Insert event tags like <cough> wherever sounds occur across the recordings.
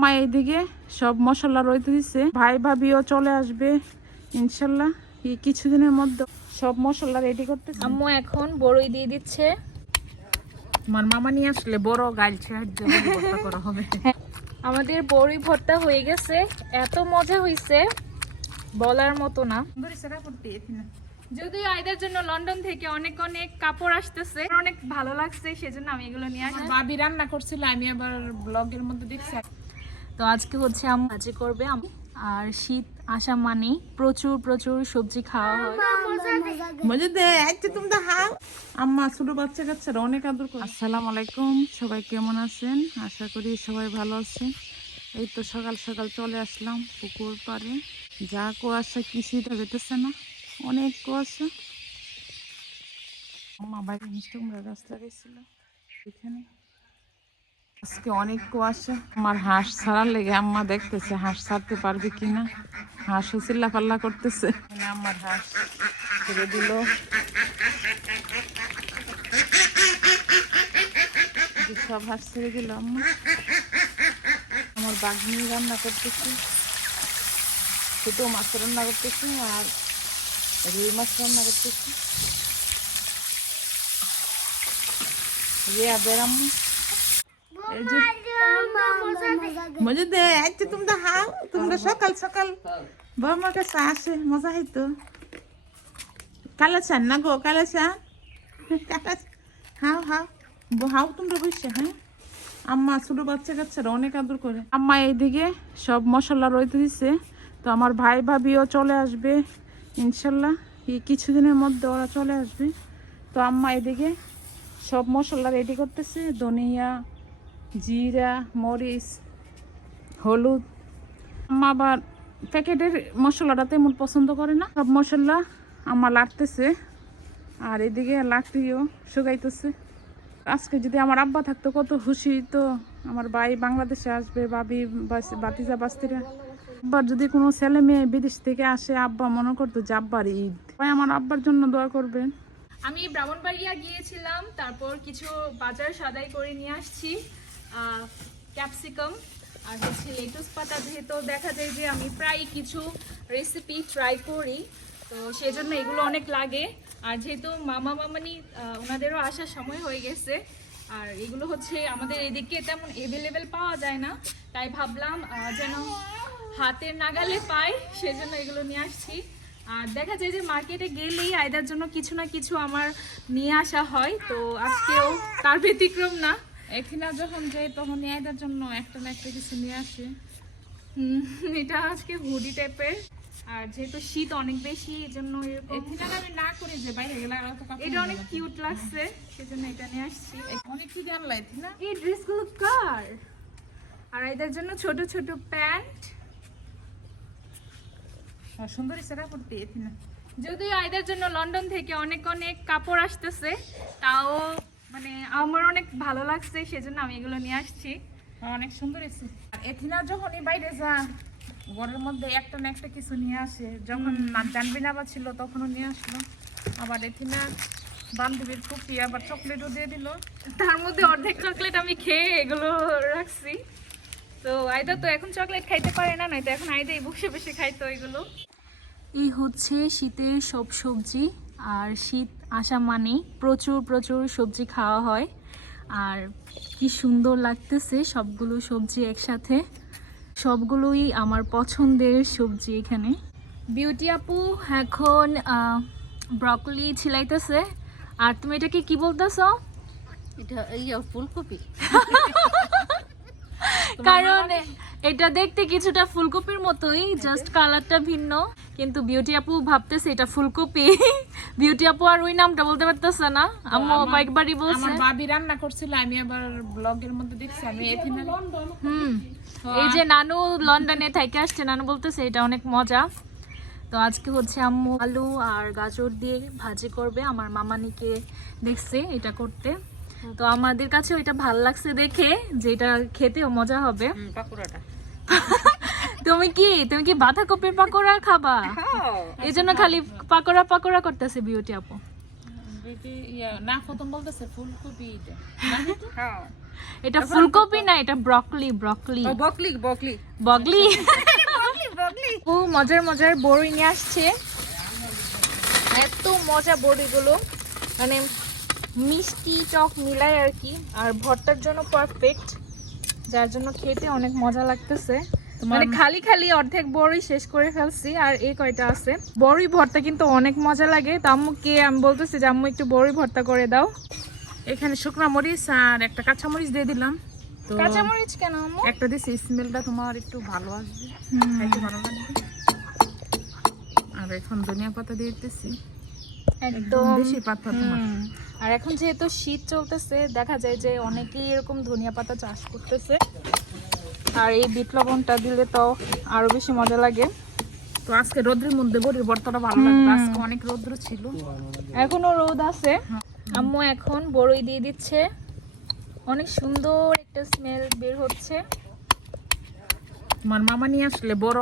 আম্মা এইদিকে সব মশলা রইতে দিছে। ভাই ভাবিও চলে আসবে ইনশাল্লাহ। এই কিছুদিনের মধ্যে সব মশলা রেডি করতে আম্মু এখন বড়ই দিয়ে দিচ্ছে। আমার মামা নিয়ে আসলে বড় গাইছে করা হবে। আমাদের বড়ই ভর্তা হয়ে গেছে। এত মজা হয়েছে বলার মতো না। যদিও আইদার জন্য লন্ডন থেকে অনেক অনেক কাপড় আসতেছে অনেক ভালো লাগছে সেজন্য আমি এগুলো নিয়ে আসি। ভাবি রান্না করছিল আমি আবার ব্লগের মধ্যে দেখছি। তো আজকে হচ্ছে আম ভাজি করবে আম- আর শীত আসা মানেই প্রচুর প্রচুর সবজি খাওয়া হয়। মজা আচ্ছা তুমি আম্মা ছোট বাচ্চা কাচ্চারা অনেক আদর করে। আসসালামু আলাইকুম সবাই কেমন আছেন? আশা করি সবাই ভালো আছেন। এই তো সকাল সকাল চলে আসলাম পুকুর পাড়ে। যা কুয়াশা কিছুটা বেতেছে না। অনেক কুয়াশা। আম্মা বাইরে মিষ্টি কুমড়া গাছ লাগাইছিল এখানে আজকে অনেক কুয়াশা। আমার হাঁস ছাড়ার লেগে আম্মা দেখতেছে হাঁস ছাড়তে পারবে কিনা। হাঁসও চিল্লা পাল্লা করতেছে আমার হাঁস ছেড়ে দিল। সব হাঁস ছেড়ে দিল আম্মা। আমার বাগনি রান্না করতেছি। ছোট মাছ রান্না করতেছি আর রুই মাছ রান্না করতেছি। বেরাম্মা এই যে মজা হাও, তোমরা সকাল সকাল। মজা হইতো। না গো তোমরা হ্যাঁ? আম্মা বাচ্চা কাচ্চারা অনেক আদর করে। আম্মা এইদিকে সব মশলা রইতে দিছে। তো আমার ভাই ভাবিও চলে আসবে, ইনশাল্লাহ। কিছুদিনের মধ্যে ওরা চলে আসবে। তো আম্মা এদিকে সব মশলা রেডি করতেছে, ধনিয়া জিরা, মরিচ, হলুদ। আবার প্যাকেটের মশলাটা তেমন পছন্দ করে না। সব মশলা আমার লাগতেছে। আর এদিকে লাকড়িও শুকাইতেছে। আজকে যদি আমার আব্বা থাকতো, কত খুশি তো আমার ভাই বাংলাদেশে আসবে বাবি বাতিজা বাস্তিরা আব্বার যদি কোনো ছেলে মেয়ে বিদেশ থেকে আসে, আব্বা মনে করতো যে আব্বার ঈদ। ভাই, আমার আব্বার জন্য দোয়া করবেন। আমি ব্রাহ্মণবাড়িয়া গিয়েছিলাম, তারপর কিছু বাজার সাদাই করে নিয়ে আসছি। ক্যাপসিকাম আর হচ্ছে লেটুস পাতা, যেহেতু দেখা যায় যে আমি প্রায় কিছু রেসিপি ট্রাই করি, তো সেই জন্য এগুলো অনেক লাগে। আর যেহেতু মামা মামানি ওনাদেরও আসার সময় হয়ে গেছে, আর এগুলো হচ্ছে আমাদের এদিকে তেমন এভেলেবেল পাওয়া যায় না, তাই ভাবলাম যেন হাতের নাগালে পাই, সেজন্য এগুলো নিয়ে আসছি। আর দেখা যায় যে মার্কেটে গেলেই আয়দার জন্য কিছু না কিছু আমার নিয়ে আসা হয়, তো আজকেও তার ব্যতিক্রম না। এখানে যখন যাই তখন এদের জন্য একটা না একটা কিছু নিয়ে আসে। এটা আজকে হুডি টাইপের আর যেহেতু শীত অনেক বেশি এই জন্য এখানে আমি না করি যে বাইরে গেলে আর অত এটা অনেক কিউট লাগছে সেজন্য এটা নিয়ে আসছি। অনেক কি জানলা এখানে এই ড্রেসগুলো কার? আর এদের জন্য ছোট ছোট প্যান্ট। সুন্দরী সেরা করতে যদিও এদের জন্য লন্ডন থেকে অনেক অনেক কাপড় আসতেছে তাও মানে আমার অনেক ভালো লাগছে সেজন্য আমি এগুলো নিয়ে আসছি। অনেক সুন্দর এসে আর এথিনা যখনই বাইরে যা ঘরের মধ্যে একটা না একটা কিছু নিয়ে আসে। যখন না জানবি না বা ছিল তখনও নিয়ে আসলো। আবার এথিনা বান্ধবীর কুপি আবার চকলেটও দিয়ে দিল। তার মধ্যে অর্ধেক চকলেট আমি খেয়ে এগুলো রাখছি। তো আয়দা তো এখন চকলেট খাইতে পারে না নয়তো এখন আয়দাই বসে বসে খাইতো এগুলো। এই হচ্ছে শীতের সব সবজি। আর শীত আসা মানেই প্রচুর প্রচুর সবজি খাওয়া হয়। আর কি সুন্দর লাগতেছে সবগুলো সবজি একসাথে। সবগুলোই আমার পছন্দের সবজি এখানে। বিউটি আপু এখন ব্রকলি ছিলাইতেছে। আর তুমি এটাকে কি বলতেছো? এটা এই ফুলকপি। <laughs> কারণ এটা দেখতে কিছুটা ফুলকপির মতোই জাস্ট কালারটা ভিন্ন। কিন্তু বিউটি আপু ভাবতেছে এটা ফুলকপি। <laughs> বিউটি আপু আর ওই নামটা বলতে পারতেছে না। আম্মু কয়েকবারই বলছে। আমার ভাবি রান্না করছিল আমি আবার ব্লগের মধ্যে দেখছি আমি এথিনা হুম। এই যে নানু লন্ডনে থেকে আসছে নানু বলতেছে এটা অনেক মজা। তো আজকে হচ্ছে আম্মু আলু আর গাজর দিয়ে ভাজি করবে আমার মামানিকে দেখছে এটা করতে। তো আমাদের কাছে ওইটা ভালো লাগছে দেখে যে এটা খেতেও মজা হবে। পাকুড়াটা। <laughs> তুমি কি তুমি কি বাঁধাকপির পাকোড়া খাবা? এই জন্য খালি পাকোড়া পাকোড়া করতেছে বিউটি আপু। এটা। হ্যাঁ। ফুলকপি না এটা ব্রকলি ব্রকলি। বকলি বকলি। বগলি ও মজার মজার বড়ি নিয়ে আসছে। এত মজা বড়িগুলো। মানে মিষ্টি টক মিলাই আর কি। আর ভর্তার জন্য পারফেক্ট যার জন্য খেতে অনেক মজা লাগতেছে। মানে খালি খালি অর্ধেক বড়ি শেষ করে ফেলছি আর এই কয়টা আছে? বড়ি ভর্তা কিন্তু অনেক মজা লাগে। তো আম্মুকে আমি বলতেছি যে আম্মু একটু বড়ি ভর্তা করে দাও। এখানে শুকনো মরিচ আর একটা কাঁচা মরিচ দিয়ে দিলাম। তো কাঁচামরিচ কেন আম্মু? একটা দিছি স্মেলটা তোমার একটু ভালো আসবে। খাইতে ভালো লাগবে। আর এখন ধনিয়া পাতা দিয়ে দিতেছি। একদম। একদম বেশি পাতা তোমার। আর এখন যেহেতু শীত চলতেছে দেখা যায় যে অনেকেই এরকম ধনিয়া পাতা চাষ করতেছে। আর এই বিট লবণটা দিলে তো আরও বেশি মজা লাগে। তো আজকে রোদ্রের মধ্যে বড়ির ভর্তাটা ভালো লাগবে। আজকে অনেক রোদ্র ছিল। এখনও রোদ আছে। আম্মু এখন বড়ই দিয়ে দিচ্ছে। অনেক সুন্দর একটা স্মেল বের হচ্ছে। তোমার মামা নিয়ে আসলে বড়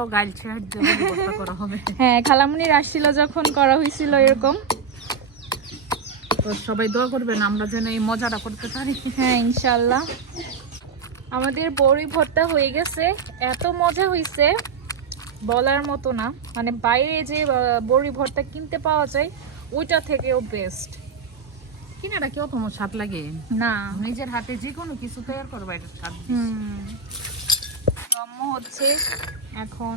করা হবে। হ্যাঁ খালামুনির আসছিল যখন করা হয়েছিল এরকম। তো সবাই দোয়া করবেন আমরা যেন এই মজাটা করতে পারি। হ্যাঁ ইনশাল্লাহ আমাদের বড়ি ভর্তা হয়ে গেছে। এত মজা হয়েছে বলার মতো না। মানে বাইরে যে বড়ি ভর্তা কিনতে পাওয়া যায় ওইটা থেকেও বেস্ট কিনাটা কেউ তোমার স্বাদ লাগে? না। নিজের হাতে যে কোনো কিছু তৈরি করবা এটা স্বাদ আম্মু হচ্ছে এখন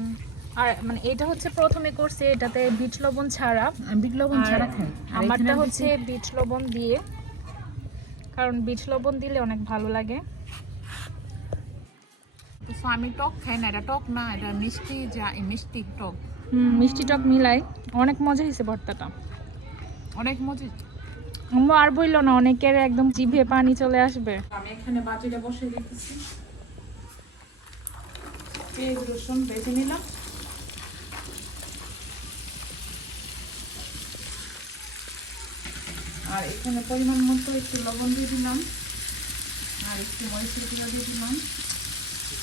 আর মানে এটা হচ্ছে প্রথমে করছে এটাতে বিট লবণ ছাড়া। বিট লবণ ছাড়া খাই আমারটা হচ্ছে বিট লবণ দিয়ে। কারণ বিট লবণ দিলে অনেক ভালো লাগে। তো আমি টক খাই না এটা টক না এটা মিষ্টি যা মিষ্টি টক। মিষ্টি টক মিলাই। অনেক মজা হয়েছে ভর্তাটা। অনেক মজা আম্মু আর বলল না অনেকের একদম জিভে পানি চলে আসবে। আমি এখানে বাটিটা বসে দিতেছি। পেঁয়াজ রসুন বেজে নিলাম। আর এখানে পরিমাণ মতো একটু লবণ দিয়ে দিলাম। আর একটু মরিচের গুঁড়া দিয়ে দিলাম।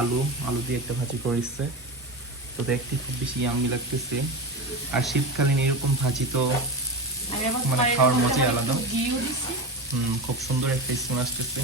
আলু আলু দিয়ে একটা ভাজি করেছে তো দেখতে খুব বেশি আমি লাগতেছে। আর শীতকালীন এরকম ভাজি তো মানে খাওয়ার মজাই আলাদা। হম খুব সুন্দর একটা স্মেল আসতেছে।